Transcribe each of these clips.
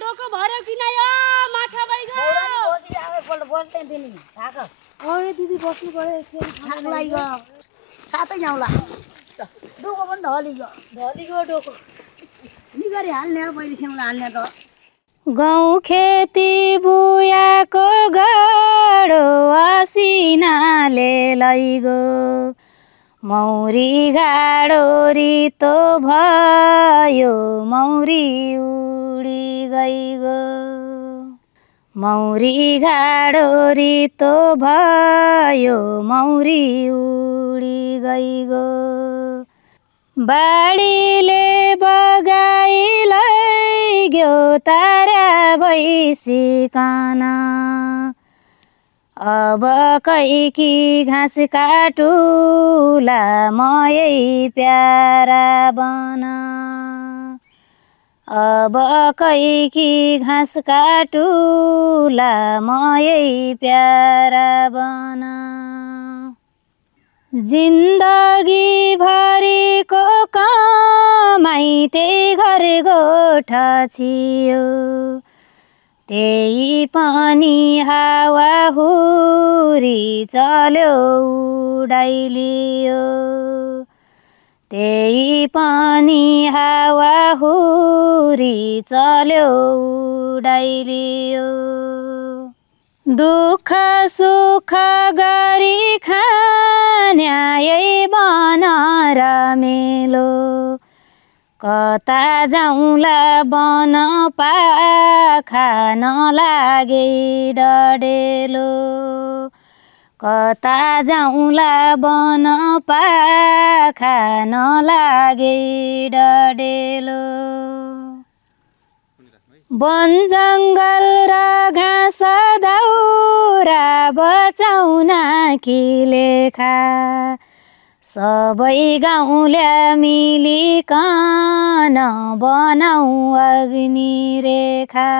डोको भर्यो किन यो माछा बैगो बोल्दै दिनी थाक ओए दिदी बस्नु पर्यो एकछिन थाक लाग्यो सातै जाउँला डोको पनि ढलिगयो डोको नि गरी हाल्ने हो पहिले सिउँला हाल्ने त गौँ खेती बुयाको गाडो असिनाले लैगो मौरी गाडो रितो भयो मौरी उडी गइगो मौरी गाडो रितो भयो मौरी उडी गइगो बाढीले बगाई लैग्यो तारा भैँसीकन अब कैकी घाँस काटुला मयै प्यारा बन अब कैकी घाँस काटुला मयै प्यारा बन जिन्दगी भरिको कमाई त्यही घर गोठा छियो त्यही पनि हावाहुरी चल्यो उडाइलियो त्यही पनि हावाहुरी चल्यो उडाइलियो दुःख सुख गरी खान्यायै बनार मेलो कता जाउँला बन पाखा नलागे डडेलो कता जाउँला बन पाखा नलागे डडेलो वन जङ्गल र घाँस दाउरा बचाउन कि लेखा सबै गाउँल्या मिलिकन बनाऊ अग्नि रेखा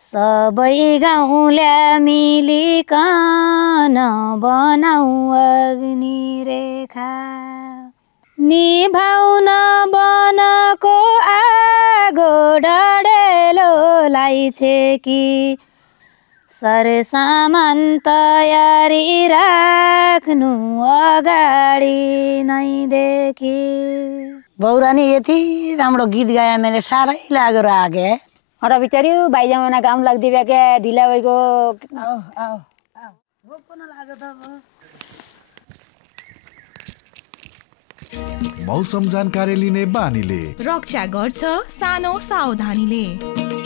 सबै गाउँल्या मिलिकन बनाऊ अग्नि रेखा निभाउन बनको आगो डडेलोलाई छेकी सरसामान तयारी राख्नु अगाडि नै देखि बौरानी यति राम्रो गीत गाया मैले साह्रै लाग्यो रागे हटा बिचारियो भाइ जमाना काम लाग्दिव्या क्या ढिला भएको आओ आओ आओ भोक पनि लाग्यो त मौसम जानकारी लिने बानीले रक्षा गर्छ सानो सावधानीले